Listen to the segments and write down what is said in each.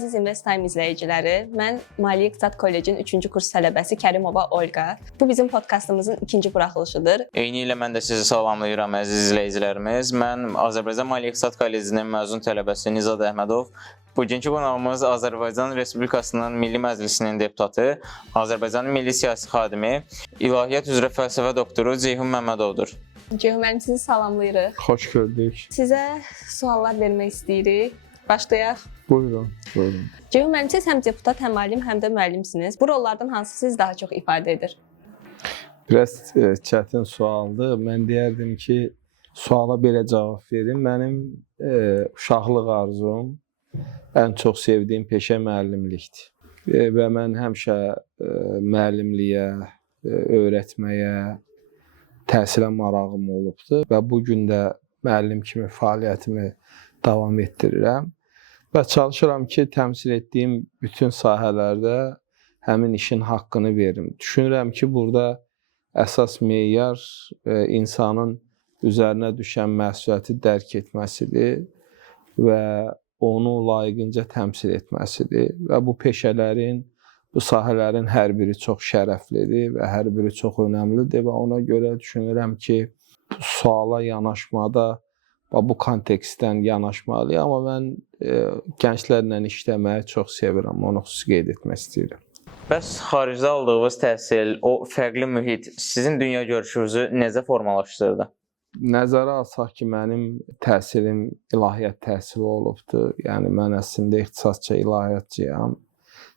Əziz Invest Time izləyiciləri, mən Maliyyə İqtisad Kollecinin 3-cü kurs tələbəsi Kərimova Olqa. Bu bizim podkastımızın ikinci buraxılışıdır. Eyni ilə mən də sizi salamlayıram əziz izləyicilərimiz. Mən Azərbaycan Maliyyə İqtisad Kollecinin məzun tələbəsi Nizad Əhmədov. Bugünkü qonağımız Azərbaycan Respublikasının Milli Məclisinin deputatı, Azərbaycanın milli siyasi xadimi, İlahiyyat üzrə fəlsəfə doktoru Ceyhun Məmmədovdur. Ceyhun müəllim, sizi salamlayırıq. Xoş gördük. Sizə suallar vermək istəyirik. Başlayaq. Buyurun. Ceyhun müəllim, siz həm deputat, həm alim, həm də müəllimsiniz. Bu rollardan hansı sizi daha çox ifadə edir? Biraz çətin sualdır. Mən deyərdim ki, suala belə cavab verim. Mənim uşaqlıq arzum, ən çox sevdiyim peşə müəllimlikdir. Və mən həmişə müəllimliyə, öyrətməyə, təhsilə marağım olubdur. Və bu gün də müəllim kimi fəaliyyətimi davam etdirirəm. Və çalışıram ki, təmsil etdiyim bütün sahələrdə həmin işin haqqını verim. Düşünürəm ki, burada əsas meyar insanın üzərinə düşən məsuliyyəti dərk etməsidir və onu layiqincə təmsil etməsidir. Və bu peşələrin, bu sahələrin hər biri çox şərəflidir və hər biri çox önəmlidir və ona görə düşünürəm ki, bu suala yanaşmada bu kontekstdən yanaşmalıyam, amma mən gənclərlə işləməyi çox sevirəm, onu xüsusi qeyd etmək istəyirəm. Bəs xaricdə aldığınız təhsil, o fərqli mühit sizin dünya görüşünüzü necə formalaşdırdı? Nəzərə alsaq ki, mənim təhsilim ilahiyyat təhsili olubdur. Yəni, mən əslində ixtisasca ilahiyyatçıyam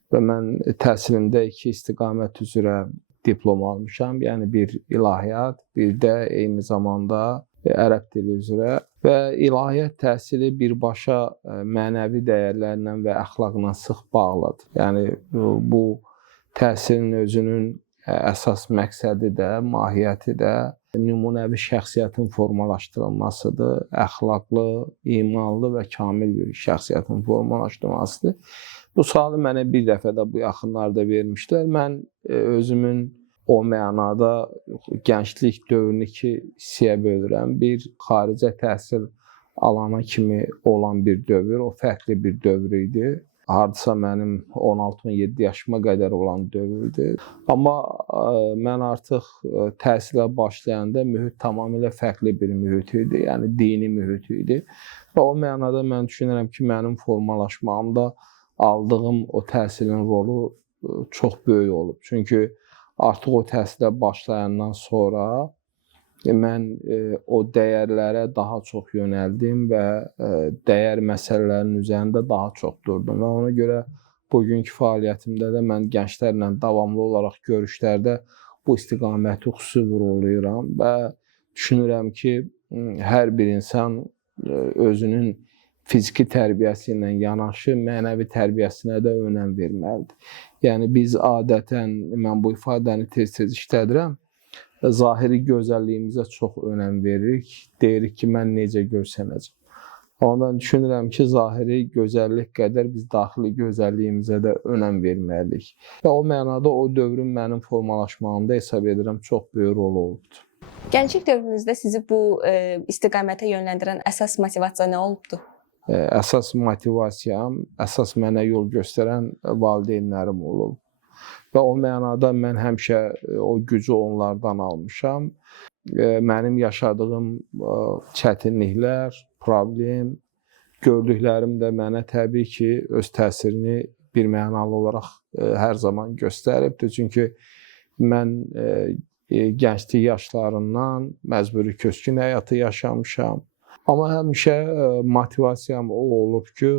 və mən təhsilimdə 2 istiqamət üzrə diplom almışam. Yəni, bir ilahiyyat, bir də eyni zamanda ərəb dili üzrə və ilahiyyat təhsili birbaşa mənəvi dəyərlərlə və əxlaqla sıx bağlıdır. Yəni, bu təhsilin özünün əsas məqsədi də, mahiyyəti də nümunəvi şəxsiyyətin formalaşdırılmasıdır, əxlaqlı, imanlı və kamil bir şəxsiyyətin formalaşdırılmasıdır. Bu sualı mənə bir dəfə də bu yaxınlarda vermişlər. Mən özümün o mənada gənclik dövrünü 2 hissəyə bölürəm. Bir, xaricə təhsil alana kimi olan bir dövr, o fərqli bir dövr idi. Hardasa mənim 16-17 yaşıma qədər olan dövrdür. Amma mən artıq təhsilə başlayanda mühit tamamilə fərqli bir mühit idi, yəni dini mühit idi. Və o mənada mən düşünürəm ki, mənim formalaşmağımda aldığım o təhsilin rolu çox böyük olub. Çünki artıq o təhsilə başlayandan sonra mən o dəyərlərə daha çox yönəldim və dəyər məsələlərinin üzərində daha çox durdum. Və ona görə bugünkü fəaliyyətimdə də mən gənclərlə davamlı olaraq görüşlərdə bu istiqaməti xüsusi vurğulayıram və düşünürəm ki, hər bir insan özünün fiziki tərbiyəsi ilə yanaşı, mənəvi tərbiyəsinə də önəm verməlidir. Yəni, biz adətən, mən bu ifadəni tez-tez işlədirəm, zahiri gözəlliyimizə çox önəm veririk. Deyirik ki, mən necə görsənəcəm. Amma mən düşünürəm ki, zahiri gözəllik qədər biz daxili gözəlliyimizə də önəm verməliyik. Və o mənada o dövrün mənim formalaşmağımda hesab edirəm çox böyük rol olubdur. Gənclik dövrünüzdə sizi bu istiqamətə yönləndirən əsas motivasiya nə olubdu? Əsas motivasiyam, əsas mənə yol göstərən valideynlərim olub. Və o mənada mən həmişə o gücü onlardan almışam. Mənim yaşadığım çətinliklər, problem, gördüklərim də mənə təbii ki, öz təsirini bir mənalı olaraq hər zaman göstəribdir. Çünki mən gənclik yaşlarından məcburi köçkün həyatı yaşamışam. Amma həmişə motivasiyam o olub ki,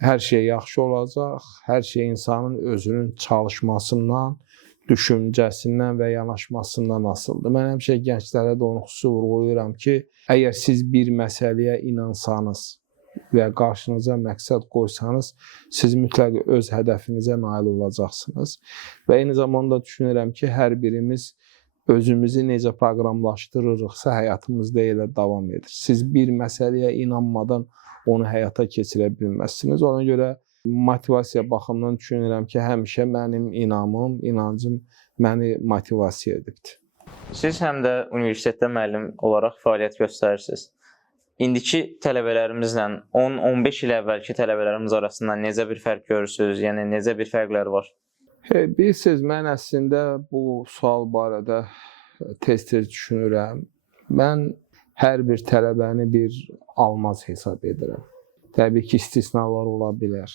hər şey yaxşı olacaq, hər şey insanın özünün çalışmasından, düşüncəsindən və yanaşmasından asılıdır. Mən həmişə gənclərə də onu xüsusi vurğulayıram ki, əgər siz bir məsələyə inansanız və qarşınıza məqsəd qoysanız, siz mütləq öz hədəfinizə nail olacaqsınız. Və eyni zamanda düşünürəm ki, hər birimiz özümüzü necə proqramlaşdırırıqsa həyatımızda elə davam edir. Siz bir məsələyə inanmadan onu həyata keçirə bilməzsiniz. Ona görə motivasiya baxımından düşünürəm ki, həmişə mənim inamım, inancım məni motivasiya edibdir. Siz həm də universitetdə müəllim olaraq fəaliyyət göstərirsiniz. indiki tələbələrimizlə 10-15 il əvvəlki tələbələrimiz arasında necə bir fərq görürsünüz? Yəni necə bir fərqlər var? Bilirsiniz, mən əslində bu sual barədə tez-tez düşünürəm. Mən hər bir tələbəni bir almaz hesab edirəm. Təbii ki, istisnalar ola bilər.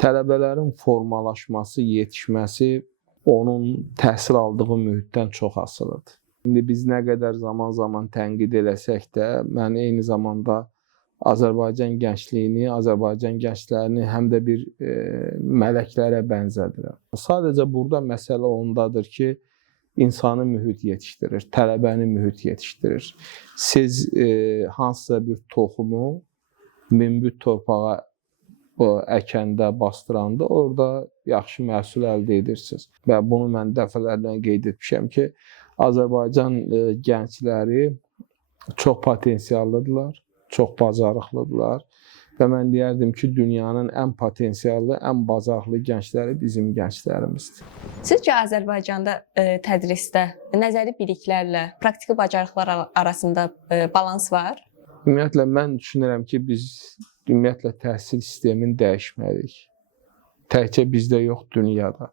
Tələbələrin formalaşması, yetişməsi onun təhsil aldığı mühitdən çox asılıdır. İndi biz nə qədər zaman-zaman tənqid eləsək də, mən eyni zamanda Azərbaycan gəncliyini, Azərbaycan gənclərini həm də bir mələklərə bənzədirəm. Sadəcə burada məsələ ondadır ki, insanı mühit yetişdirir, tələbəni mühit yetişdirir. Siz hansısa bir toxumu münbit torpağa əkəndə, bastıranda orada yaxşı məhsul əldə edirsiniz. Və bunu mən dəfələrlə qeyd etmişəm ki, Azərbaycan gəncləri çox potensiallıdırlar, çox bacarıqlıdırlar və mən deyərdim ki, dünyanın ən potensiallı, ən bacarıqlı gəncləri bizim gənclərimizdir. Sizcə Azərbaycanda tədrisdə nəzəri biliklərlə praktiki bacarıqlar arasında balans var? Ümumiyyətlə, mən düşünürəm ki, biz ümumiyyətlə təhsil sistemini dəyişməliyik. Təkcə bizdə yox, dünyada.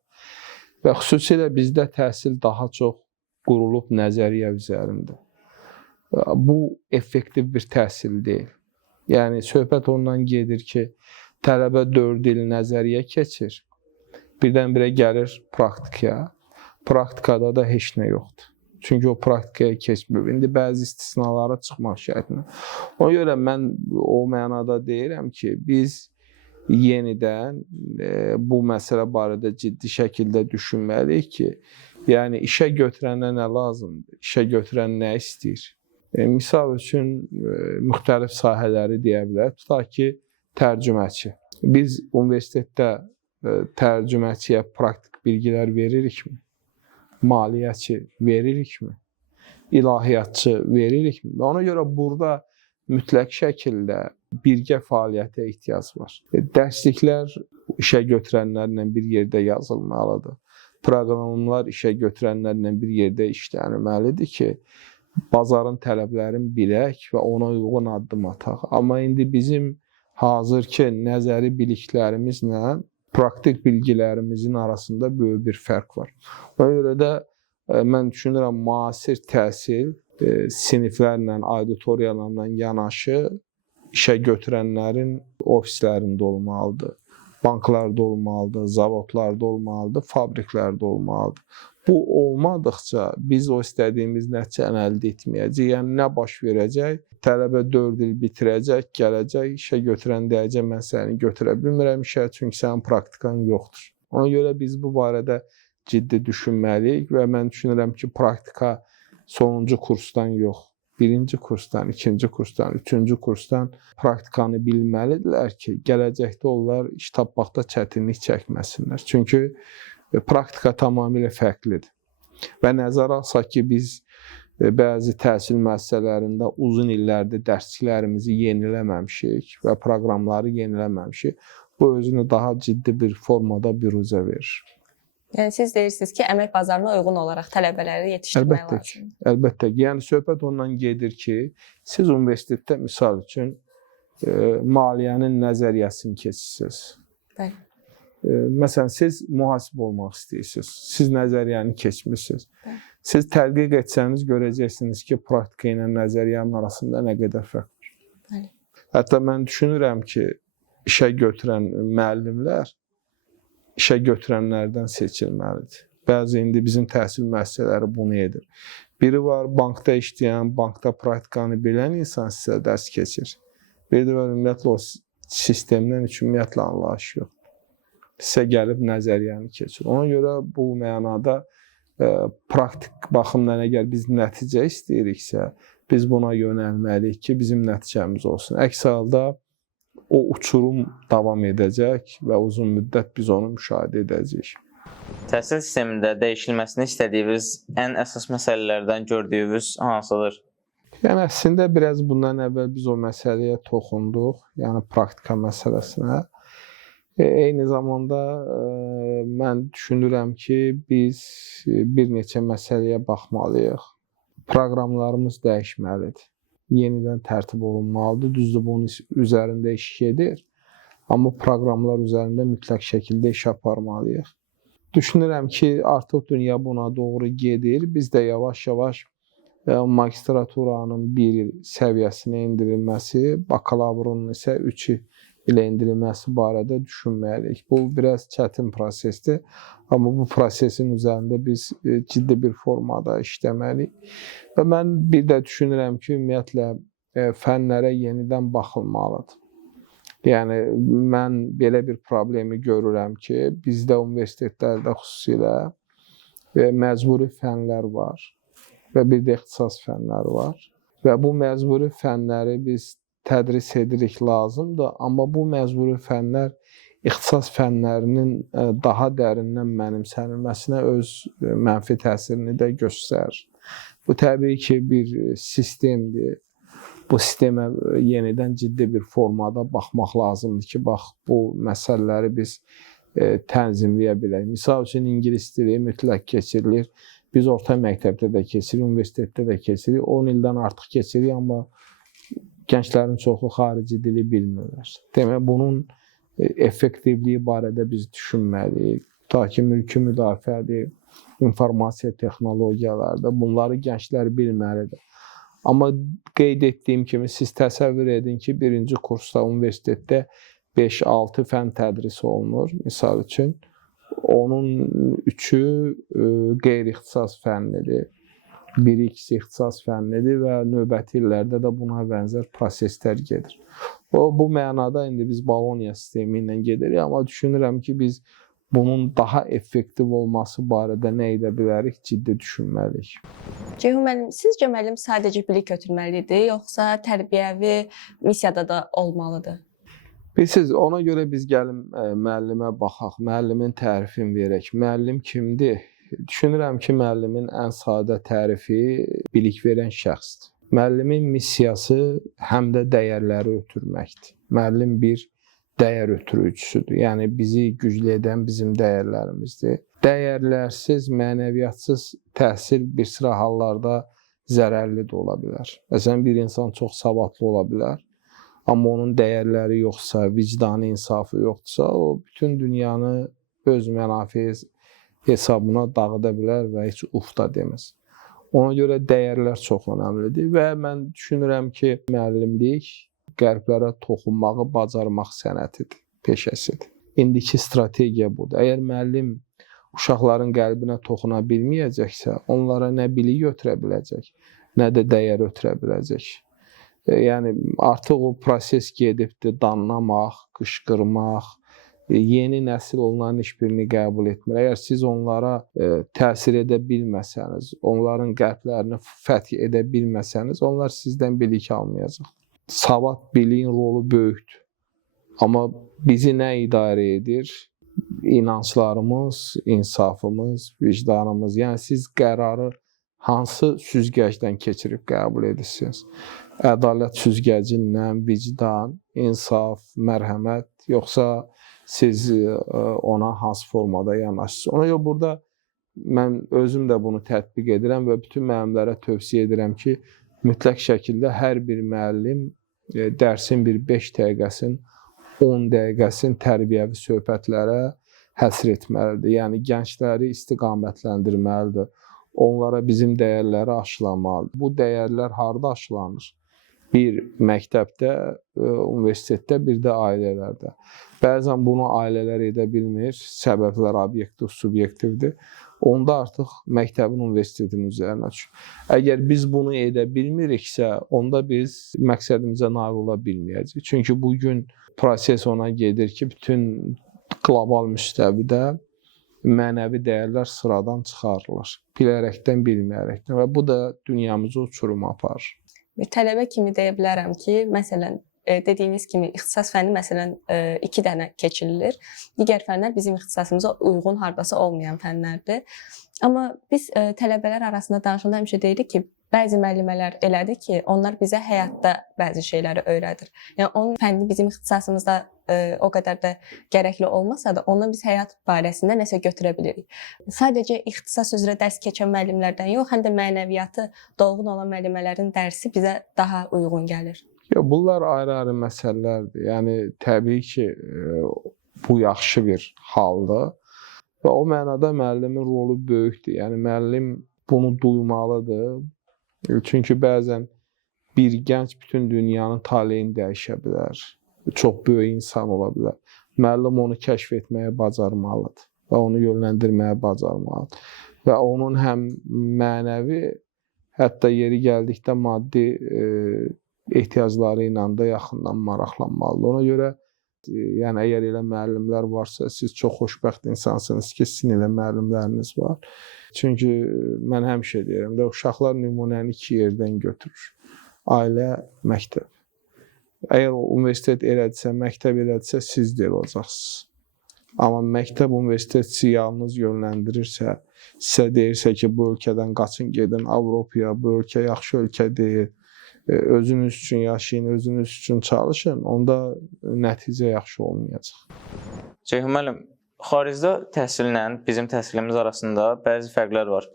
Və xüsusilə bizdə təhsil daha çox qurulub nəzəriyyə üzərində. Bu effektiv bir təhsil deyil. Yəni, söhbət ondan gedir ki, tələbə 4 il nəzəriyyə keçir, birdən-birə gəlir praktikaya, praktikada da heç nə yoxdur. Çünki o praktikaya keçmir. İndi bəzi istisnalara çıxmaq şərtinə. Ona görə mən o mənada deyirəm ki, biz yenidən bu məsələ barədə ciddi şəkildə düşünməliyik ki, yəni işə götürənə nə lazımdır, işə götürən nə istəyir? Misal üçün, müxtəlif sahələri deyə bilər. Tutaq ki, tərcüməçi. Biz universitetdə tərcüməçiyə praktik bilgilər veririkmi? Maliyyəçi veririkmi? İlahiyyatçı veririkmi? Ona görə burada mütləq şəkildə birgə fəaliyyətə ehtiyac var. Dərsliklər işə götürənlərlə bir yerdə yazılmalıdır. Proqramlar işə götürənlərlə bir yerdə işlənilməlidir ki, bazarın tələblərini bilək və ona uyğun addım ataq. Amma indi bizim hazırki nəzəri biliklərimizlə praktik bilgilərimizin arasında böyük bir fərq var. Ona görə də mən düşünürəm, müasir təhsil siniflərlə, auditoriyalarla yanaşı işə götürənlərin ofislərində olmalıdır, banklarda olmalıdır, zavodlarda olmalıdır, fabriklərdə olmalıdır. Bu olmadıqca biz o istədiyimiz nəticəni əldə etməyəcəyik. Yəni, nə baş verəcək? Tələbə 4 il bitirəcək, gələcək, işə götürən deyəcək, mən səni götürə bilmirəm işə, çünki sənin praktikan yoxdur. Ona görə biz bu barədə ciddi düşünməliyik və mən düşünürəm ki, praktika sonuncu kursdan yox, birinci kursdan, ikinci kursdan, üçüncü kursdan praktikanı bilməlidirlər ki, gələcəkdə onlar iş tapmaqda çətinlik çəkməsinlər. Çünki praktika tamamilə fərqlidir. Və nəzərə alsaq ki, biz bəzi təhsil müəssisələrində uzun illərdir dərsliklərimizi yeniləməmişik və proqramları yeniləməmişik. Bu özünü daha ciddi bir formada büruzə verir. Yəni siz deyirsiniz ki, əmək bazarına uyğun olaraq tələbələri yetişdirmək lazımdır. Əlbəttə ki. Yəni söhbət ondan gedir ki, siz universitetdə misal üçün maliyyənin nəzəriyyəsini keçirsiniz. Bəli. Məsələn, siz mühasib olmaq istəyirsiniz. Siz nəzəriyyəni keçmirsiniz. Siz tədqiq etsəniz, görəcəksiniz ki, praktika ilə nəzəriyyənin arasında nə qədər fərq var. Hətta mən düşünürəm ki, işə götürən müəllimlər işə götürənlərdən seçilməlidir. Bəzi indi bizim təhsil müəssisələri bunu edir. Biri var, bankda işləyən, bankda praktikanı bilən insan sizə dərs keçir. Bir də ümumiyyətlə o sistemdən heç ümumiyyətlə anlayış yox. Sizə gəlib nəzəriyyəni keçir. Ona görə bu mənada praktik baxımdan əgər biz nəticə istəyiriksə, biz buna yönəlməliyik ki, bizim nəticəmiz olsun. Əks halda o uçurum davam edəcək və uzun müddət biz onu müşahidə edəcəyik. Təhsil sistemində dəyişilməsini istədiyiniz ən əsas məsələlərdən gördüyünüz hansıdır? Yəni əslində biraz bundan əvvəl biz o məsələyə toxunduq, yəni praktika məsələsinə. Eyni zamanda mən düşünürəm ki, biz bir neçə məsələyə baxmalıyıq. Proqramlarımız dəyişməlidir. yenidən tərtib olunmalıdır. Düzdür, bunun üzərində iş gedir. Amma proqramlar üzərində mütləq şəkildə iş aparmalıyıq. Düşünürəm ki, artıq dünya buna doğru gedir. Biz də yavaş-yavaş magistraturanın 1 il səviyyəsinə endirilməsi, bakalavrın isə 3 il ilə endirilməsi barədə düşünməliyik. Bu biraz çətin prosesdir. Amma bu prosesin üzərində biz ciddi bir formada işləməliyik. Və mən bir də düşünürəm ki, ümumiyyətlə fənlərə yenidən baxılmalıdır. Yəni, mən belə bir problemi görürəm ki, bizdə universitetlərdə xüsusilə məcburi fənlər var və bir də ixtisas fənləri var. Və bu məcburi fənləri biz tədris edirik lazımdır, amma bu məcburi fənlər ixtisas fənlərinin daha dərindən mənimsənilməsinə öz mənfi təsirini də göstərir. Bu təbii ki, bir sistemdir. Bu sistemə yenidən ciddi bir formada baxmaq lazımdır ki, bax, bu məsələləri biz tənzimləyə bilək. Misal üçün, ingilis dili mütləq keçirilir. Biz orta məktəbdə də keçirik, universitetdə də keçirik. 10 ildən artıq keçirik, amma gənclərin çoxu xarici dili bilmirlər. Demək, bunun effektivliyi barədə biz düşünməliyik. Ta ki, mülki müdafiədir, informasiya texnologiyalardır. Bunları gənclər bilməlidir. Amma qeyd etdiyim kimi, siz təsəvvür edin ki, birinci kursda universitetdə 5-6 fən tədris olunur, misal üçün. Onun 3-ü qeyri-ixtisas fənnidir. 1x ixtisas fənnidir və növbəti illərdə də buna bənzər proseslər gedir. Bu mənada indi biz Bologna sistemi ilə gedirik, amma düşünürəm ki, biz bunun daha effektiv olması barədə nə edə bilərik, ciddi düşünməliyik. Ceyhun müəllim, sizcə müəllim sadəcə bilik götürməlidir, yoxsa tərbiyəvi missiyada da olmalıdır? Bilirsiniz, ona görə biz gəlin müəllimə baxaq, müəllimin tərifini verək. Müəllim kimdir? Düşünürəm ki, müəllimin ən sadə tərifi bilik verən şəxsdir. Müəllimin missiyası həm də dəyərləri ötürməkdir. Müəllim bir dəyər ötürücüsüdür. Yəni, bizi güclü edən bizim dəyərlərimizdir. Dəyərlərsiz, mənəviyyatsız təhsil bir sıra hallarda zərərli də ola bilər. Məsələn, bir insan çox savadlı ola bilər. Amma onun dəyərləri yoxsa, vicdanı, insafı yoxdursa, o bütün dünyanı öz mənafi hesabına dağıda bilər və heç ufda deməz. Ona görə dəyərlər çox önəmlidir və mən düşünürəm ki, müəllimlik qərblərə toxunmağı bacarmaq sənətidir, peşəsidir. İndiki strategiya budur. Əgər müəllim uşaqların qəlbinə toxuna bilməyəcəksə, onlara nə bilik ötürə biləcək, nə də dəyər ötürə biləcək. Yəni, artıq o proses gedibdir, danlamaq, qışqırmaq, yeni nəsil onların hiçbirini qəbul etmir. Əgər siz onlara təsir edə bilməsəniz, onların qəlblərini fəth edə bilməsəniz, onlar sizdən bilik almayacaq. Savad, biliyin rolu böyükdür. Amma bizi nə idarə edir? İnanclarımız, insafımız, vicdanımız. Yəni, siz qərarı hansı süzgəcdən keçirib qəbul edirsiniz? Ədalət süzgəcindən, vicdan, insaf, mərhəmət, yoxsa siz ona hansı formada yanaşırsınız? Ona görə burada mən özüm də bunu tətbiq edirəm və bütün müəllimlərə tövsiyə edirəm ki, mütləq şəkildə hər bir müəllim dərsin bir 5 dəqiqəsini, 10 dəqiqəsini tərbiyəvi söhbətlərə həsr etməlidir. Yəni, gəncləri istiqamətləndirməlidir. Onlara bizim dəyərləri aşılamalıdır. Bu dəyərlər harada aşılanır? Bir məktəbdə, universitetdə, bir də ailələrdə. Bəzən bunu ailələr edə bilmir, səbəblər obyektiv, subyektivdir. Onda artıq məktəbin, universitetin üzərinə düşür. Əgər biz bunu edə bilmiriksə, onda biz məqsədimizə nail ola bilməyəcəyik. Çünki bugün proses ona gedir ki, bütün qlobal müstəvidə mənəvi dəyərlər sıradan çıxarılır. Bilərəkdən, bilməyərəkdən və bu da dünyamızı uçuruma aparır. Bir tələbə kimi deyə bilərəm ki, məsələn, dediyiniz kimi ixtisas fənni məsələn 2 dənə keçirilir. Digər fənlər bizim ixtisasımıza uyğun, hardasa olmayan fənlərdir. Amma biz tələbələr arasında danışanda həmişə deyirik ki, bəzi müəllimələr elədir ki, onlar bizə həyatda bəzi şeyləri öyrədir. Yəni onun fənni bizim ixtisasımızda o qədər də gərəkli olmasa da, ondan biz həyat barəsində nəsə götürə bilirik. Sadəcə ixtisas üzrə dərs keçən müəllimlərdən yox, həm də mənəviyyatı dolğun olan müəllimələrin dərsi bizə daha uyğun gəlir. Ya bunlar ayrı-ayrı məsələlərdir. Yəni təbii ki, bu yaxşı bir haldır. Və o mənada müəllimin rolu böyükdür. Yəni müəllim bunu duymalıdır. Çünki bəzən bir gənc bütün dünyanın taleyini dəyişə bilər. Çox böyük insan ola bilər. Müəllim onu kəşf etməyə bacarmalıdır və onu yönləndirməyə bacarmalıdır. Və onun həm mənəvi, hətta yeri gəldikdə maddi ehtiyacları ilə də yaxından maraqlanmalıdır. Ona görə yəni əgər elə müəllimlər varsa, siz çox xoşbəxt insansınız ki, sizin elə müəllimləriniz var. Çünki mən həmişə deyirəm də, uşaqlar nümunəni 2 yerdən götürür. Ailə, məktəb. Əgər o universitet elədirsə, məktəb elədirsə, siz də olacaqsınız. Amma məktəb universitet sizi yalnız yönləndirirsə, sizə deyirsə ki, bu ölkədən qaçın, gedin Avropaya, bu ölkə yaxşı ölkə deyil, özünüz üçün yaşayın, özünüz üçün çalışın, onda nəticə yaxşı olmayacaq. Ceyhun müəllim, xaricdə təhsillə bizim təhsilimiz arasında bəzi fərqlər var.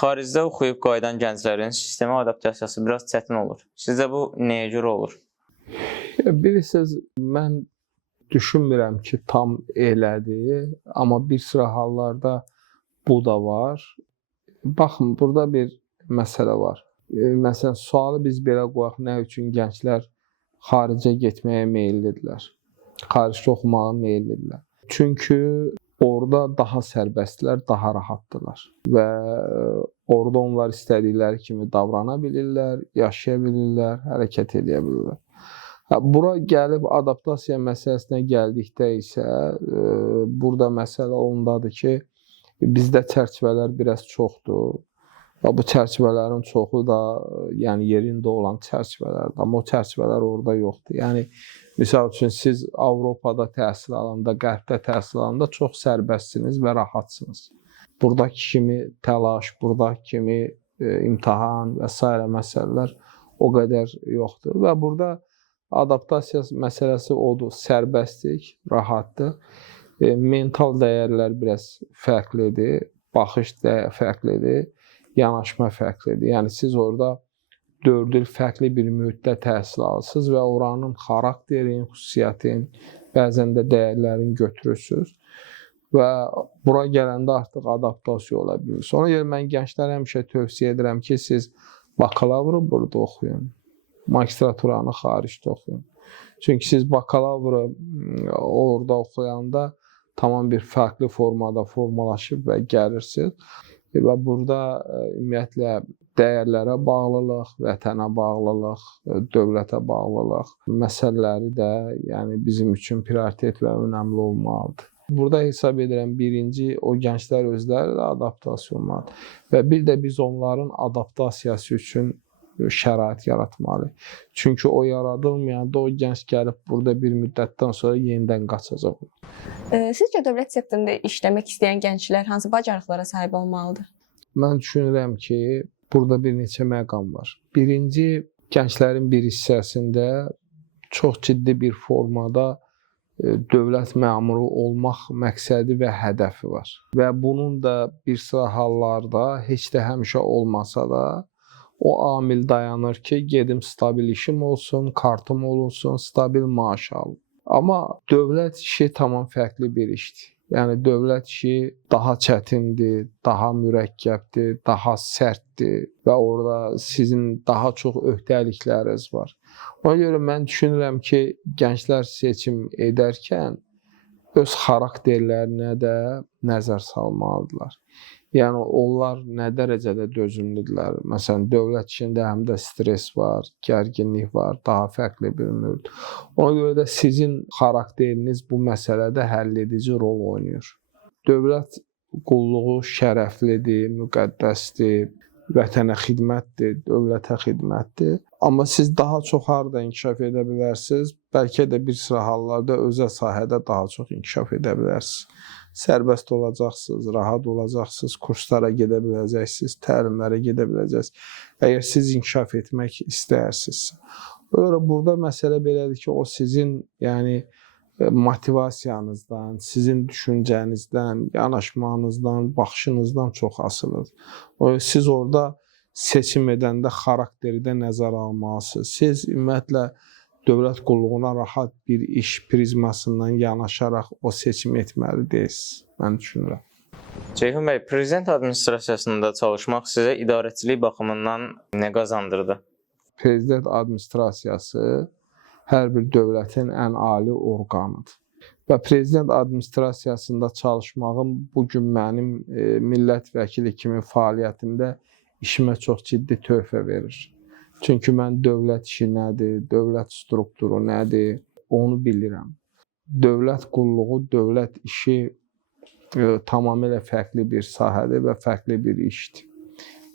Xaricdə oxuyub qayıdan gənclərin sistemə adaptasiyası biraz çətin olur. Sizcə bu nəyə görə olur? Bilirsiniz, mən düşünmürəm ki, tam elədir, amma bir sıra hallarda bu da var. Baxın, burada bir məsələ var. Məsələn, sualı biz belə qoyaq, nə üçün gənclər xaricə getməyə meyillidirlər, xaricdə oxumağa meyillidirlər. Çünki orada daha sərbəstdirlər, daha rahatdırlar və orada onlar istədikləri kimi davrana bilirlər, yaşaya bilirlər, hərəkət edə bilirlər. Bura gəlib adaptasiya məsələsinə gəldikdə isə burada məsələ ondadır ki, bizdə çərçivələr biraz çoxdur. Bu çərçivələrin çoxu da yəni yerində olan çərçivələrdir, amma o çərçivələr orada yoxdur. Yəni misal üçün siz Avropada təhsil alanda, Qərbdə təhsil alanda çox sərbəstsiniz və rahatsınız. Buradakı kimi təlaş, buradakı kimi imtahan və s. məsələlər o qədər yoxdur və burada adaptasiya məsələsi odur, sərbəstlik, rahatdır. Mental dəyərlər biraz fərqlidir, baxış fərqlidir, yanaşma fərqlidir. Yəni siz orada 4 il fərqli bir mühitdə təhsil alırsınız və oranın xarakterin, xüsusiyyətin, bəzən də dəyərlərini götürürsünüz və bura gələndə artıq adaptasiya ola bilirsiniz. Ona görə mən gənclərə həmişə tövsiyə edirəm ki, siz bakalavru burada oxuyun, magistraturanı xaricdə oxuyun. Çünki siz bakalavru orada oxuyanda tamam bir fərqli formada formalaşıb və gəlirsiniz. Və burada ümumiyyətlə dəyərlərə bağlılıq, vətənə bağlılıq, dövlətə bağlılıq məsələləri də yəni bizim üçün prioritet və önəmli olmalıdır. Burada hesab edirəm, birinci o gənclər özləri də adaptasiya olmalıdır və bir də biz onların adaptasiyası üçün şərait yaratmalıyıq. Çünki o yaradılmayanda o gənc gəlib burada bir müddətdən sonra yenidən qaçacaq. Sizcə dövlət sektorunda işləmək istəyən gənclər hansı bacarıqlara sahib olmalıdır? Mən düşünürəm ki, burada bir neçə məqam var. Birinci, gənclərin bir hissəsində çox ciddi bir formada dövlət məmuru olmaq məqsədi və hədəfi var. Və bunun da bir sıra hallarda heç də həmişə olmasa da o amil dayanır ki, gedim stabil işim olsun, kartım olsun, stabil maaş alım. Amma dövlət işi tamam fərqli bir işdir. Yəni dövlət işi daha çətindir, daha mürəkkəbdir, daha sərtdir və orada sizin daha çox öhdəlikləriniz var. Ona görə mən düşünürəm ki, gənclər seçim edərkən öz xarakterlərinə də nəzər salmalıdırlar. Yəni onlar nə dərəcədə dözümlüdürlər? Məsələn, dövlət işində həm də stres var, gərginlik var, daha fərqli bir mühit. Ona görə də sizin xarakteriniz bu məsələdə həlledici rol oynayır. Dövlət qulluğu şərəflidir, müqəddəsdir, vətənə xidmətdir, dövlətə xidmətdir. Amma siz daha çox harda inkişaf edə bilərsiniz? Bəlkə də bir sıra hallarda özəl sahədə daha çox inkişaf edə bilərsiniz. Sərbəst olacaqsınız, rahat olacaqsınız, kurslara gedə biləcəksiniz, təlimlərə gedə biləcəksiniz. Əgər siz inkişaf etmək istəyirsinizsə. Öyle burada məsələ belədir ki, o sizin yəni motivasiyanızdan, sizin düşüncənizdən, yanaşmanızdan, baxışınızdan çox asılıdır. Siz orada seçim edəndə xarakteri də nəzərə almalısınız. Siz ümumiyyətlə dövlət qulluğuna rahat bir iş prizmasından yanaşaraq o seçim etməli deyilsiniz, mən düşünürəm. Ceyhun bəy, prezident administrasiyasında çalışmaq sizə idarəçilik baxımından nə qazandırdı? Prezident administrasiyası hər bir dövlətin ən ali orqanıdır. Və prezident administrasiyasında çalışmağım bugün mənim millət vəkili kimi fəaliyyətimdə işimə çox ciddi töhfə verir. Çünki mən dövlət işi nədir, dövlət strukturu nədir, onu bilirəm. Dövlət qulluğu, dövlət işi tamamilə fərqli bir sahədir və fərqli bir işdir.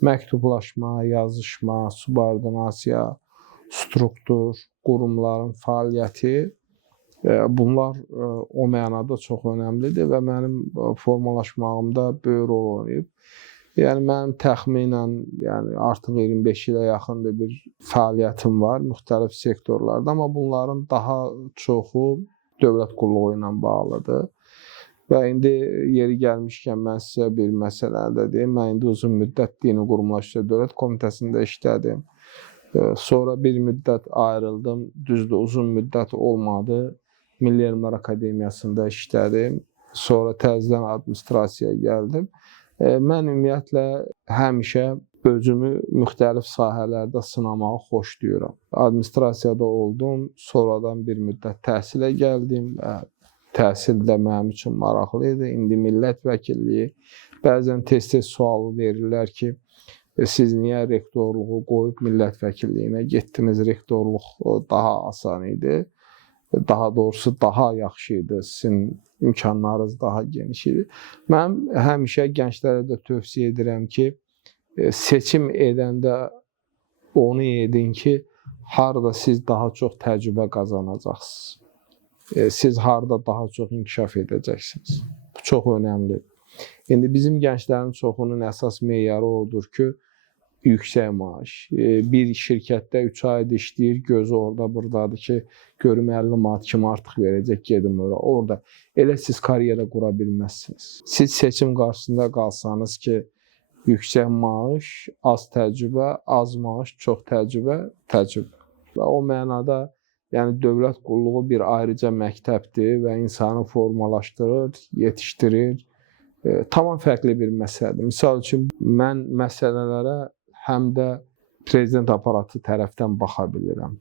Məktublaşma, yazışma, subordinasiya, struktur, qurumların fəaliyyəti, bunlar o mənada çox önəmlidir və mənim formalaşmağımda böyük rol oynayıb. Yəni mənim təxminən artıq 25 ilə yaxındır bir fəaliyyətim var müxtəlif sektorlarda, amma bunların daha çoxu dövlət qulluğu ilə bağlıdır. Və indi yeri gəlmişkən mən sizə bir məsələ də deyim. Mən indi uzun müddət Dini Qurumlar üzrə Dövlət Komitəsində işlədim. Sonra bir müddət ayrıldım. Düzdür, uzun müddət olmadı. Milli Elmlər Akademiyasında işlədim. Sonra təzədən administrasiyaya gəldim. Mən ümumiyyətlə həmişə özümü müxtəlif sahələrdə sınamağı xoşlayıram. Administrasiyada oldum, sonradan bir müddət təhsilə gəldim və təhsil də mənim üçün maraqlı idi. İndi millət vəkilliyi. Bəzən tez-tez sual verirlər ki, siz niyə rektorluğu qoyub millət vəkilliyinə getdiniz? Rektorluq daha asan idi. Daha doğrusu daha yaxşı idi. Sizin imkanlarınız daha geniş idi. Mən həmişə gənclərə də tövsiyə edirəm ki, seçim edəndə onu edin ki, harada siz daha çox təcrübə qazanacaqsınız. Siz harada daha çox inkişaf edəcəksiniz. Bu çox önəmlidir. İndi bizim gənclərin çoxunun əsas meyarı odur ki, yüksək maaş. Bir şirkətdə 3 ayda işləyir, gözü orada buradadır ki, görüm 50 manat kim artıq verəcək, gedim ora. Orada elə siz karyera qura bilməzsiniz. Siz seçim qarşısında qalsanız ki, yüksək maaş, az təcrübə, az maaş, çox təcrübə, təcrübə. Və o mənada yəni dövlət qulluğu bir ayrıca məktəbdir və insanı formalaşdırır, yetişdirir. Tamam fərqli bir məsələdir. Misal üçün, mən məsələlərə həm də prezident aparatı tərəfdən baxa bilirəm.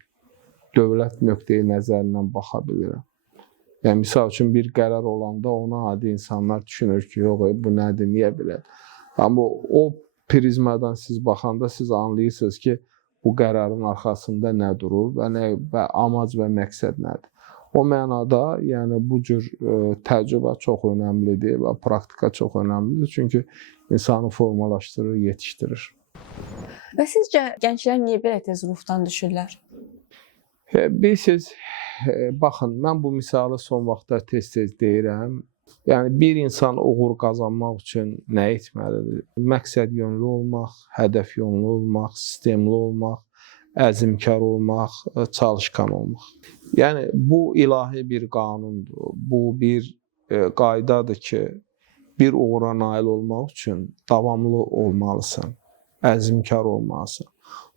Dövlət nöqteyi nəzərindən baxa bilirəm. Yəni, misal üçün, bir qərar olanda ona adi insanlar düşünür ki, yox, bu nədir, niyə belə? Amma o prizmadan siz baxanda siz anlayırsınız ki, bu qərarın arxasında nə durur və amac və məqsəd nədir. O mənada, yəni bu cür təcrübə çox önəmlidir və praktika çox önəmlidir. Çünki insanı formalaşdırır, yetişdirir. Və sizcə gənclər niyə belə tez ruhdan düşürlər? Bilirsiniz, baxın, mən bu misalı son vaxtlar tez-tez deyirəm. Yəni, bir insan uğur qazanmaq üçün nə etməlidir? Məqsəd yönlü olmaq, hədəf yönlü olmaq, sistemli olmaq, əzmkar olmaq, çalışqan olmaq. Yəni, bu ilahi bir qanundur. Bu bir qaydadır ki, bir uğura nail olmaq üçün davamlı olmalısan, əzmkar olmalısan,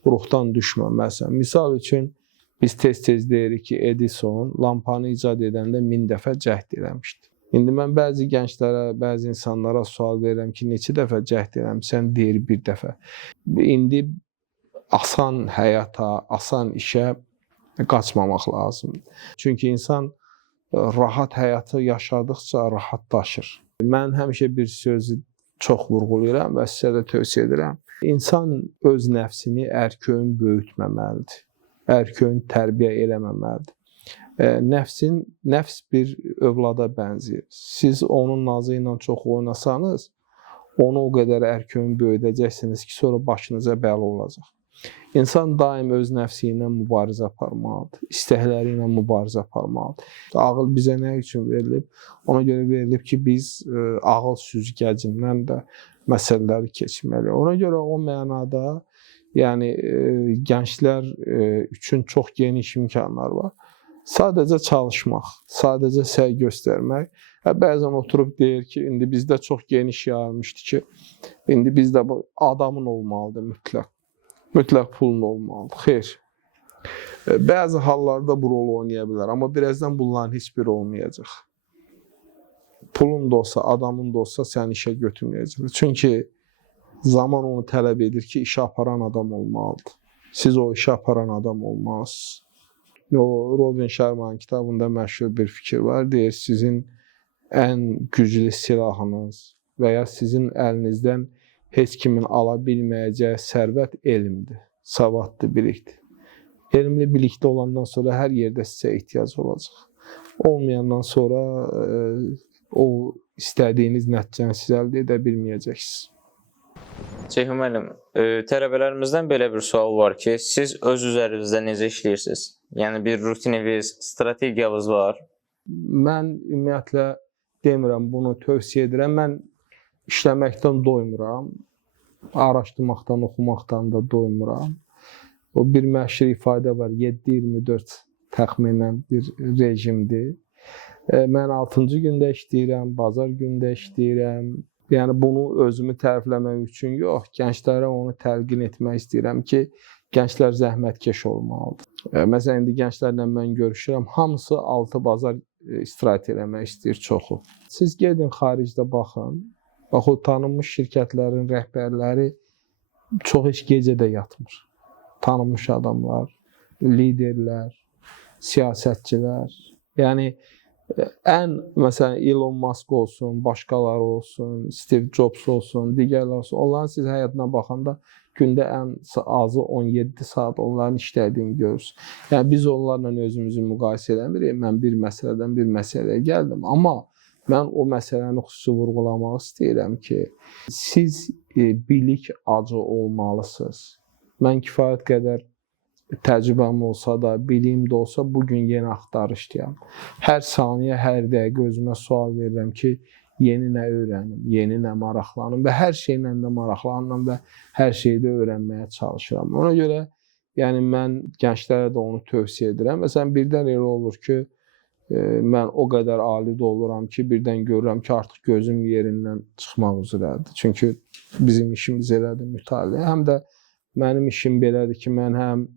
ruhdan düşməməlisən. Misal üçün, biz tez-tez deyirik ki, Edison lampanı icad edəndə 1000 dəfə cəhd eləmişdi. İndi mən bəzi gənclərə, bəzi insanlara sual verirəm ki, neçə dəfə cəhd eləmişsən, deyir bir dəfə. İndi asan həyata, asan işə qaçmamaq lazımdır. Çünki insan rahat həyatı yaşadıqca rahatlaşır. Mən həmişə bir sözü çox vurğulayıram və sizə də tövsiyə edirəm. İnsan öz nəfsini ərköyün böyütməməlidir. Ərköyün tərbiyə eləməməlidir. Nəfs bir övlada bənzəyir. Siz onun nazı ilə çox oynasanız, onu o qədər ərköyün böyüdəcəksiniz ki, sonra başınıza bəla olacaq. İnsan daim öz nəfsi ilə mübarizə aparmalıdır, istəkləri ilə mübarizə aparmalıdır. Ağıl bizə nə üçün verilib? Ona görə verilib ki, biz ağıl süzgəcindən də məsələləri keçməliyik. Ona görə o mənada, yəni gənclər üçün çox geniş imkanlar var. Sadəcə çalışmaq, sadəcə səy göstərmək. Bəzən oturub deyir ki, indi bizdə çox geniş yayılmışdı ki, indi bizdə bu adamın olmalıdır mütləq. Mütləq pulun olmalıdır. Xeyr. Bəzi hallarda bu rol oynaya bilər, amma birazdan bunların heç biri olmayacaq. Pulun da olsa, adamın da olsa səni işə götürməyəcək. Çünki zaman onu tələb edir ki, işə aparan adam olmalıdır. Siz o işə aparan adam olmalısınız. O Robin Sharmanın kitabında məşhur bir fikir var. Deyir, sizin ən güclü silahınız və ya sizin əlinizdən heç kimin ala bilməyəcəyi sərvət elmdir, savaddır, bilikdir. Elmli, bilikli olandan sonra hər yerdə sizə ehtiyac olacaq. Olmayandan sonra o istədiyiniz nəticəni siz əldə edə bilməyəcəksiniz. Ceyhun müəllim, tələbələrimizdən belə bir sual var ki, siz öz üzərinizdə necə işləyirsiniz? Yəni bir rutininiz, strategiyavız var? Mən ümumiyyətlə demirəm, bunu tövsiyə edirəm. Mən işləməkdən doymuram, araşdırmaqdan, oxumaqdan da doymuram. O bir məşhur ifadə var, 7-24 təxminən bir rejimdir. Mən 6-cı gündə işləyirəm, bazar gündə işləyirəm. Yəni bunu özümü tərifləmək üçün yox, gənclərə onu təlqin etmək istəyirəm ki, gənclər zəhmətkeş olmalıdır. Məsələn, indi gənclərlə mən görüşürəm, hamısı 6 bazar istirahət eləmək istəyir çoxu. Siz gedin xaricdə baxın. Bax, o tanınmış şirkətlərin rəhbərləri çox heç gecə də yatmır. Tanınmış adamlar, liderlər, siyasətçilər. Yəni, məsələn, Elon Musk olsun, başqaları olsun, Steve Jobs olsun, digərlər olsun. Onların siz həyatına baxanda gündə ən azı 17 saat onların işlədiyini görürsünüz. Yəni, biz onlarla özümüzü müqayisə eləmirik. Mən bir məsələdən bir məsələyə gəldim. Amma mən o məsələni xüsusi vurğulamaq istəyirəm ki, siz bilik acı olmalısınız. Mən kifayət qədər təcrübəm olsa da, biliyim də olsa, bugün yeni axtarışdayam. Hər saniyə, hər dəqiqə özümə sual verirəm ki, yeni nə öyrənim, yeni nə maraqlanım və hər şeylə də maraqlanıram və hər şeyi də öyrənməyə çalışıram. Ona görə yəni mən gənclərə də onu tövsiyə edirəm. Məsələn, birdən elə olur ki, mən o qədər alidə oluram ki, birdən görürəm ki, artıq gözüm yerindən çıxmaq üzrədir. Çünki bizim işimiz elədir, mütaliə. Həm də mənim işim belədir ki, mən həm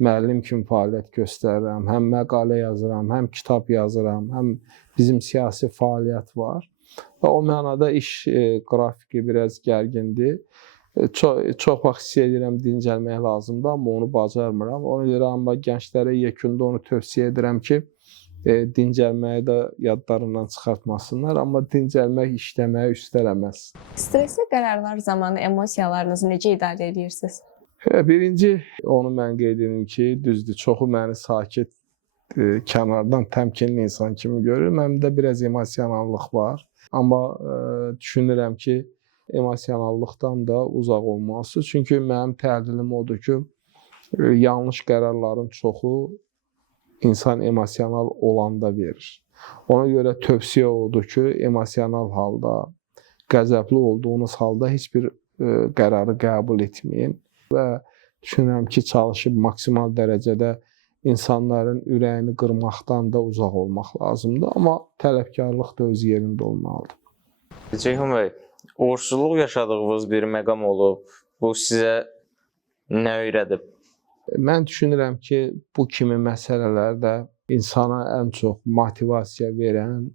müəllim kimi fəaliyyət göstərirəm, həm məqalə yazıram, həm kitab yazıram, həm bizim siyasi fəaliyyət var. Və o mənada iş qrafiki biraz gərgindir. Çox vaxt hiss edirəm, dincəlmək lazımdır, amma onu bacarmıram. Ona görə amma gənclərə yekunda onu tövsiyə edirəm ki, dincəlməyi də yadlarından çıxartmasınlar, amma dincəlmək işləməyə üstələməz. Stresli qərarlar zamanı emosiyalarınızı necə idarə edirsiniz? Birinci, onu mən qeyd edim ki, düzdür, çoxu məni sakit, kənardan təmkinli insan kimi görür. Məndə biraz emosionallıq var. Amma düşünürəm ki, emosionallıqdan da uzaq olmalısınız. Çünki mənim təhlilim odur ki, yanlış qərarların çoxu insan emosional olanda verir. Ona görə tövsiyə odur ki, emosional halda, qəzəbli olduğunuz halda heç bir qərarı qəbul etməyin. Və düşünürəm ki, çalışıb maksimal dərəcədə insanların ürəyini qırmaqdan da uzaq olmaq lazımdır. Amma tələbkarlıq da öz yerində olmalıdır. Ceyhun bəy, uğursuzluq yaşadığınız bir məqam olub, bu sizə nə öyrədib? Mən düşünürəm ki, bu kimi məsələlərdə insana ən çox motivasiya verən,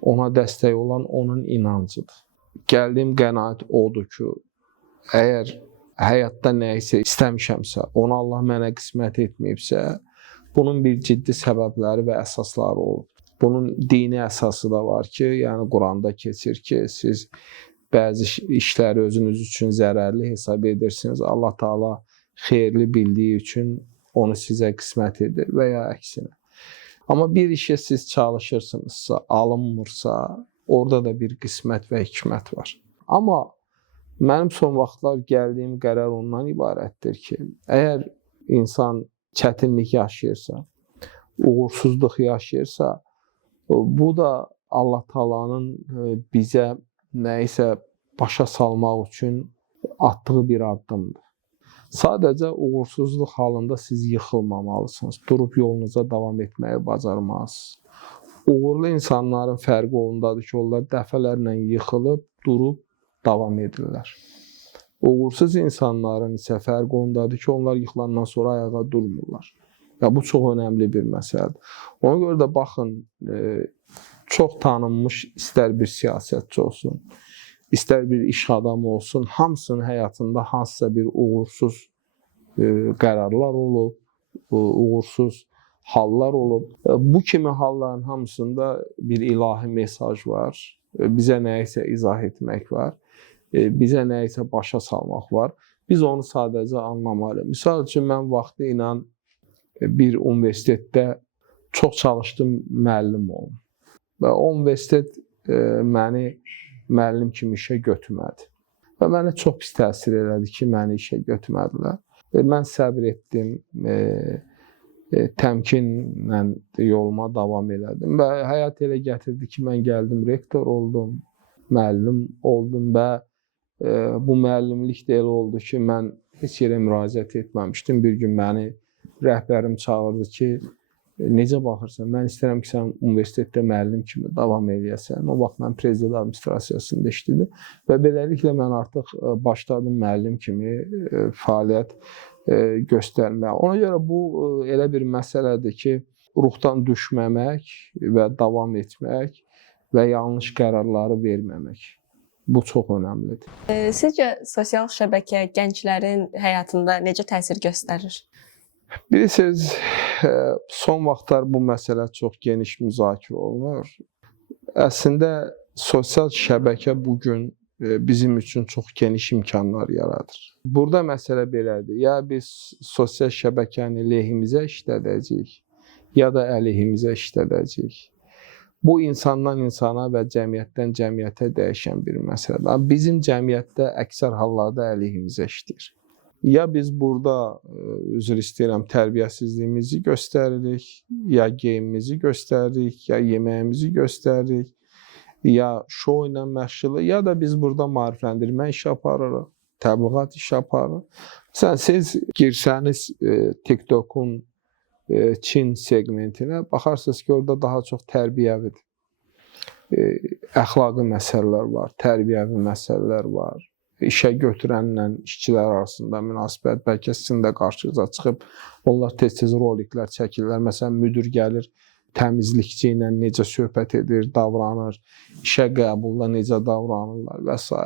ona dəstək olan onun inancıdır. Gəldiyim qənaət odur ki, əgər həyatda nə isə istəmişəmsə, onu Allah mənə qismət etməyibsə, bunun bir ciddi səbəbləri və əsasları olub. Bunun dini əsası da var ki, yəni Quranda keçir ki, siz bəzi işləri özünüz üçün zərərli hesab edirsiniz. Allah Taala xeyirli bildiyi üçün onu sizə qismət edir və ya əksinə. Amma bir işə siz çalışırsınızsa, alınmırsa, orada da bir qismət və hikmət var. Amma mənim son vaxtlar gəldiyim qərar ondan ibarətdir ki, əgər insan çətinlik yaşayırsa, uğursuzluq yaşayırsa, bu da Allah Taala'nın bizə nəyisə başa salmaq üçün atdığı bir addımdır. Sadəcə uğursuzluq halında siz yıxılmamalısınız. Durub yolunuza davam etməyi bacarmalısınız. Uğurlu insanların fərqi ondadır ki, onlar dəfələrlə yıxılıb, durub davam edirlər. Uğursuz insanların isə fərqi ondadır ki, onlar yıxılandan sonra ayağa durmurlar. Ya, bu çox önəmli bir məsələdir. Ona görə də baxın, çox tanınmış istər bir siyasətçi olsun, istər bir iş adamı olsun, hamısının həyatında hansısa bir uğursuz qərarlar olub, uğursuz hallar olub. Bu kimi halların hamısında bir ilahi mesaj var, bizə nəyisə izah etmək var, bizə nəyisə başa salmaq var. Biz onu sadəcə anlamalıyıq. Misal üçün, mən vaxtı ilə bir universitetdə çox çalışdım, müəllim olum. Və o universitet məni müəllim kimi işə götürmədi. Və mənə çox pis təsir elədi ki, məni işə götürmədilər. Mən səbr etdim, təmkinlə yoluma davam elədim. Və həyat elə gətirdi ki, mən gəldim, rektor oldum, müəllim oldum və bu müəllimlik də elə oldu ki, mən heç yerə müraciət etməmişdim. Bir gün məni rəhbərim çağırdı ki, necə baxırsan, mən istəyirəm ki, sən universitetdə müəllim kimi davam eləyəsən. O vaxt mən prezident administrasiyasında işlədim və beləliklə mən artıq başladım müəllim kimi fəaliyyət göstərməyə. Ona görə bu elə bir məsələdir ki, ruhdan düşməmək və davam etmək və yanlış qərarları verməmək. Bu çox önəmlidir. Sizcə sosial şəbəkə gənclərin həyatında necə təsir göstərir? Bilirsiniz, son vaxtlar bu məsələ çox geniş müzakirə olunur. Əslində, sosial şəbəkə bugün bizim üçün çox geniş imkanlar yaradır. Burada məsələ belədir. Ya biz sosial şəbəkəni lehimizə işlədəcəyik, ya da əleyhimizə işlədəcəyik. Bu, insandan insana və cəmiyyətdən cəmiyyətə dəyişən bir məsələdir. Bizim cəmiyyətdə əksər hallarda əleyhimizə işləyir. Ya biz burada, üzr istəyirəm, tərbiyəsizliyimizi göstəririk, ya geyimimizi göstəririk, ya yeməyimizi göstəririk, ya şou ilə məşğulə, ya da biz burada maarifləndirmə işi aparırıq, təbliğat işi aparırıq. Məsələn, siz girsəniz TikTokun Çin segmentinə, baxarsınız ki, orada daha çox tərbiyəvidir. Əxlaqi məsələlər var, tərbiyəvi məsələlər var. İşə götürənlə işçilər arasında münasibət, bəlkə sizin də qarşınıza çıxıb, onlar tez-tez roliklər çəkirlər. Məsələn, müdir gəlir, təmizlikçi ilə necə söhbət edir, davranır, işə qəbulda necə davranırlar və s.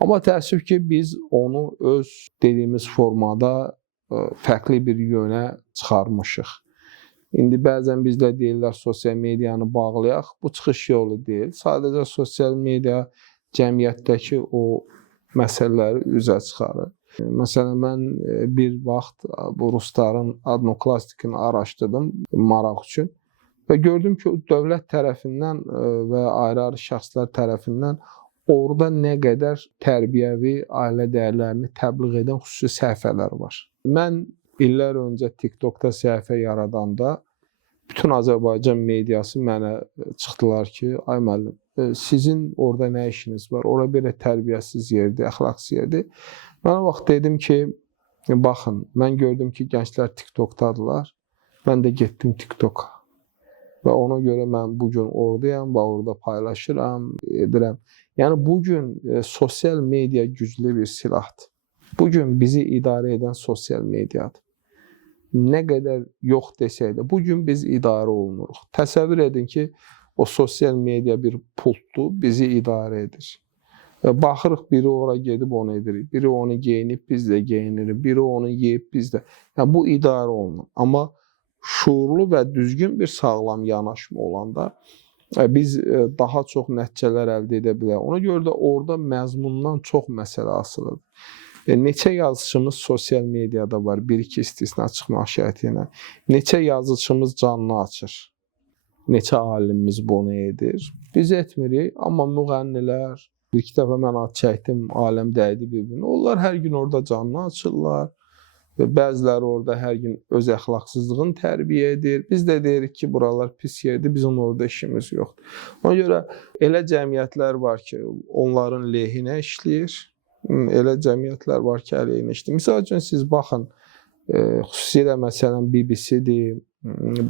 Amma təəssüf ki, biz onu öz dediyimiz formada fərqli bir yönə çıxarmışıq. İndi bəzən bizdə deyirlər, sosial medianı bağlayaq. Bu çıxış yolu deyil. Sadəcə sosial media cəmiyyətdəki o məsələləri üzə çıxarır. Məsələn, mən bir vaxt bu rusların adnoklastikini araşdırdım maraq üçün və gördüm ki, dövlət tərəfindən və ayrı-ayrı şəxslər tərəfindən orada nə qədər tərbiyəvi ailə dəyərlərini təbliğ edən xüsusi səhifələr var. Mən illər öncə TikTokda səhifə yaradanda bütün Azərbaycan mediası mənə çıxdılar ki, ay müəllim, sizin orada nə işiniz var? Ora belə tərbiyəsiz yerdir, əxlaqsız yerdir. Mən o vaxt dedim ki, baxın, mən gördüm ki, gənclər TikTokdadırlar. Mən də getdim TikToka. Və ona görə mən bugün oradayam və orada paylaşıram, edirəm. Yəni, bugün sosial media güclü bir silahdır. Bugün bizi idarə edən sosial mediadır. Nə qədər yox desək də, bugün biz idarə olunuruq. Təsəvvür edin ki, o sosial media bir pultdur, bizi idarə edir. Baxırıq, biri ora gedib onu edirik, biri onu geyinib, biz də geyinirik, biri onu yeyib, biz də. Yəni, bu idarə olunur. Amma şuurlu və düzgün bir sağlam yanaşma olanda biz daha çox nəticələr əldə edə bilərik. Ona görə də orada məzmundan çox məsələ asılıdır. Neçə yazıçımız sosial mediada var, bir-iki istisna çıxmaq şərti ilə. Neçə yazıçımız canını açır. Neçə alimimiz bunu edir. Biz etmirik, amma müğənnilər, bir-iki dəfə mən ad çəkdim, aləm dəydi bir-birinə. Onlar hər gün orada canını açırlar. Və bəziləri orada hər gün öz əxlaqsızlığını tərbiyə edir. Biz də deyirik ki, buralar pis yerdir, bizim orada işimiz yoxdur. Ona görə elə cəmiyyətlər var ki, onların lehinə işləyir. elə cəmiyyətlər var ki, əleyhinə işləyir. Məsəl üçün siz baxın, xüsusilə məsələn BBC-dir,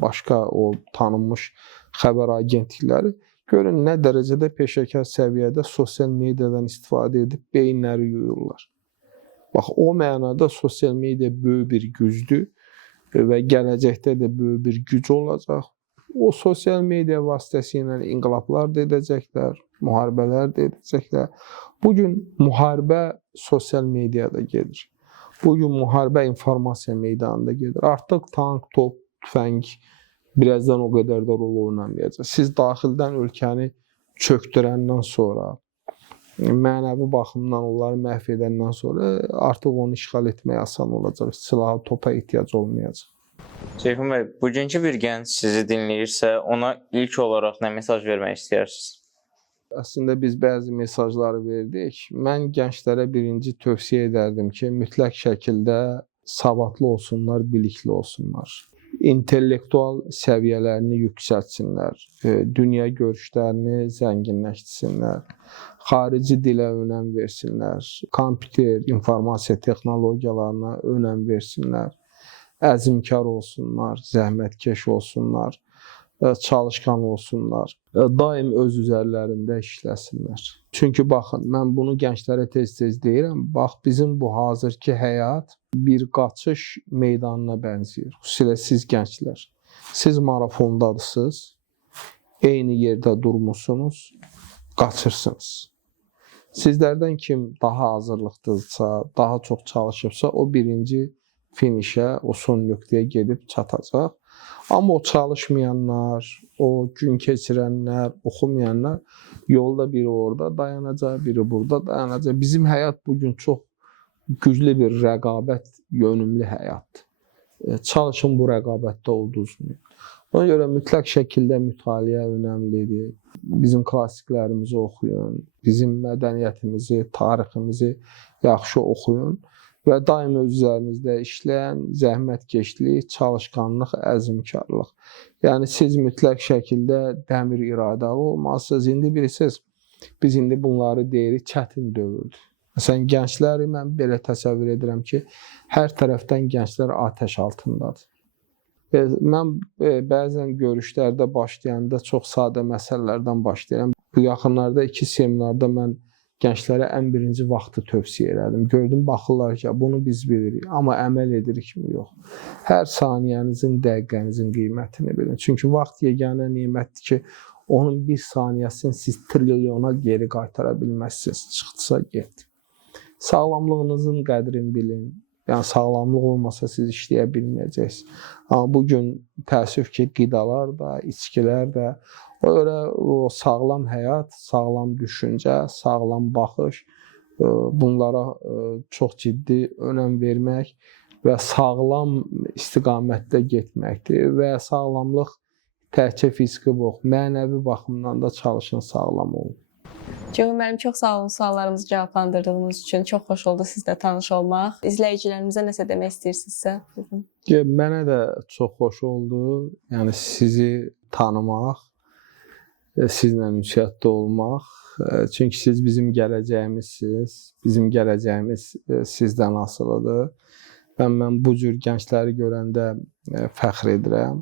başqa o tanınmış xəbər agentlikləri görün nə dərəcədə peşəkar səviyyədə sosial mediadan istifadə edib beyinləri yuyurlar. Bax, o mənada sosial media böyük bir gücdür və gələcəkdə də böyük bir güc olacaq. O sosial media vasitəsilə inqilablar da edəcəklər, müharibələr də edəcəklər. Bugün müharibə sosial mediada gedir. Bugün müharibə informasiya meydanında gedir. Artıq tank, top, tüfəng birazdan o qədər də rol oynamayacaq. Siz daxildən ölkəni çökdürəndən sonra, mənəvi baxımdan onları məhv edəndən sonra artıq onu işğal etmək asan olacaq. Silaha, topa ehtiyac olmayacaq. Ceyhun bəy, bugünkü bir gənc sizi dinləyirsə, ona ilk olaraq nə mesaj vermək istəyirsiniz? Əslində biz bəzi mesajları verdik. Mən gənclərə birinci tövsiyə edərdim ki, mütləq şəkildə savadlı olsunlar, bilikli olsunlar. İntellektual səviyyələrini yüksəltsinlər, dünya görüşlərini zənginləşdirsinlər, xarici dilə önəm versinlər, kompüter, informasiya texnologiyalarına önəm versinlər, əzmkar olsunlar, zəhmətkeş olsunlar, çalışqan olsunlar, daim öz üzərlərində işləsinlər. Çünki baxın, mən bunu gənclərə tez-tez deyirəm, bax bizim bu hazırki həyat bir qaçış meydanına bənzəyir. Xüsusilə siz gənclər. Siz marafondadısınız, eyni yerdə durmusunuz, qaçırsınız. Sizlərdən kim daha hazırlıqdırsa, daha çox çalışıbsa, o birinci finişə, o son nöqtəyə gedib çatacaq. Amma o çalışmayanlar, o gün keçirənlər, oxumayanlar yolda biri orada dayanacaq, biri burada dayanacaq. Bizim həyat bugün çox güclü bir rəqabət yönümlü həyatdır. Çalışın bu rəqabətdə uduzmayın. Ona görə mütləq şəkildə mütaliə önəmlidir. Bizim klassiklərimizi oxuyun, bizim mədəniyyətimizi, tariximizi yaxşı oxuyun. Və daim öz üzərinizdə işləyən, zəhmətkeşlik, çalışqanlıq, əzmkarlıq. Yəni siz mütləq şəkildə dəmir iradəli olmalısınız. İndi bilirsiniz, biz indi bunları deyirik, çətin dövrdür. Məsələn, gəncləri mən belə təsəvvür edirəm ki, hər tərəfdən gənclər atəş altındadır. Mən bəzən görüşlərdə başlayanda çox sadə məsələlərdən başlayıram. Bu yaxınlarda 2 seminarda mən gənclərə ən birinci vaxtı tövsiyə elədim. Gördüm, baxırlar ki, bunu biz bilirik, amma əməl edirikmi, yox. Hər saniyənizin, dəqiqənizin qiymətini bilin. Çünki vaxt yeganə nimətdir ki, onun bir saniyəsini siz trilyona geri qaytara bilməzsiniz. Çıxdısa, getdi. Sağlamlığınızın qədrini bilin. Yəni, sağlamlıq olmasa siz işləyə bilməyəcəksiniz. Amma bugün təəssüf ki, qidalar da, içkilər də, o görə o sağlam həyat, sağlam düşüncə, sağlam baxış, bunlara çox ciddi önəm vermək və sağlam istiqamətdə getməkdir. Və sağlamlıq təkcə fiziki yox, mənəvi baxımdan da çalışın, sağlam olun. Ceyhun müəllim, çox sağ olun suallarımızı cavablandırdığınız üçün. Çox xoş oldu sizlə tanış olmaq. İzləyicilərimizə nəsə demək istəyirsinizsə? Mənə də çox xoş oldu. Yəni sizi tanımaq, sizlə ünsiyyətdə olmaq. Çünki siz bizim gələcəyimizsiniz. Bizim gələcəyimiz sizdən asılıdır. Və mən bu cür gəncləri görəndə fəxr edirəm.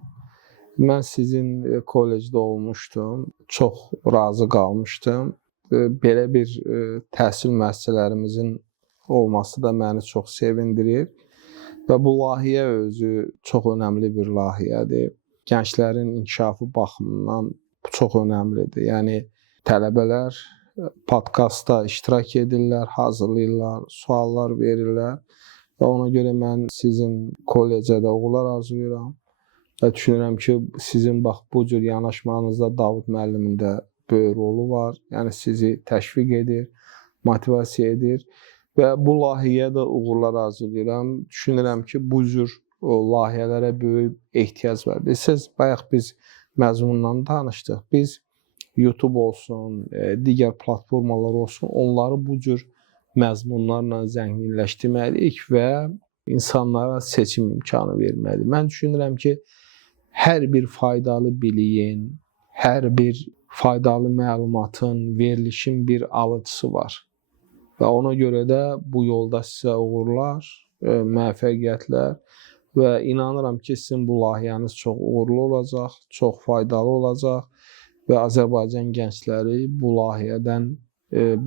Mən sizin kollecdə olmuşdum. Çox razı qalmışdım. Belə bir təhsil müəssisələrimizin olması da məni çox sevindirir. Və bu layihə özü çox önəmli bir layihədir. Gənclərin inkişafı baxımından çox önəmlidir. Yəni, tələbələr podkastda iştirak edirlər, hazırlayırlar, suallar verirlər. Və ona görə mən sizin kollecə də uğurlar arzulayıram. Və düşünürəm ki, sizin bax bu cür yanaşmanızda Davud müəllimin də böyük rolu var. Yəni sizi təşviq edir, motivasiya edir və bu layihəyə də uğurlar arzulayıram. Düşünürəm ki, bu cür layihələrə böyük ehtiyac var. Siz bayaq biz məzmundan danışdıq. Biz YouTube olsun, digər platformalar olsun, onları bu cür məzmunlarla zənginləşdirməliyik və insanlara seçim imkanı verməliyik. Mən düşünürəm ki, hər bir faydalı biliyin, hər bir faydalı məlumatın, verilişin bir alıcısı var. və ona görə də bu yolda sizə uğurlar, müvəffəqiyyətlər və inanıram ki, sizin bu layihəniz çox uğurlu olacaq, çox faydalı olacaq və Azərbaycan gəncləri bu layihədən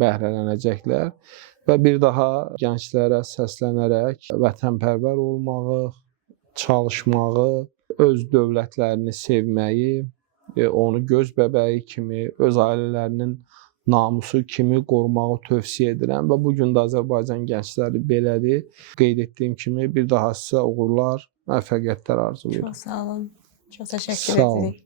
bəhrələnəcəklər və bir daha gənclərə səslənərək vətənpərvər olmağı, çalışmağı, öz dövlətlərini sevməyi, onu göz bəbəyi kimi, öz ailələrinin namusu kimi qorumağı tövsiyə edirəm və bu gün də Azərbaycan gəncləri belədir. Qeyd etdiyim kimi bir daha sizə uğurlar, müvəffəqiyyətlər arzulayıram. Çox sağ olun. Çox təşəkkür Sağ olun. edirik.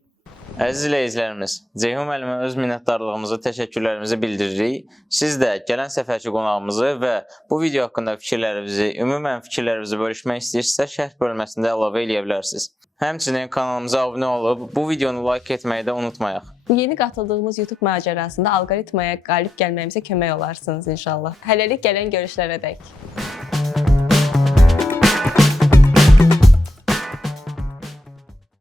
Əziz izləyicilərimiz, Ceyhun müəllimə öz minnətdarlığımızı, təşəkkürlərimizi bildiririk. Siz də gələn səfərki qonağımızı və bu video haqqında fikirlərinizi, ümumən fikirlərinizi bölüşmək istəyirsinizsə, şərh bölməsində əlavə eləyə bilərsiniz. Həmçinin kanalımıza abunə olub, bu videonu like etməyi də unutmayaq. Bu yeni qatıldığımız YouTube macərasında alqoritmaya qalib gəlməyimizə kömək olarsınız inşallah. Hələlik gələn görüşlərə dək.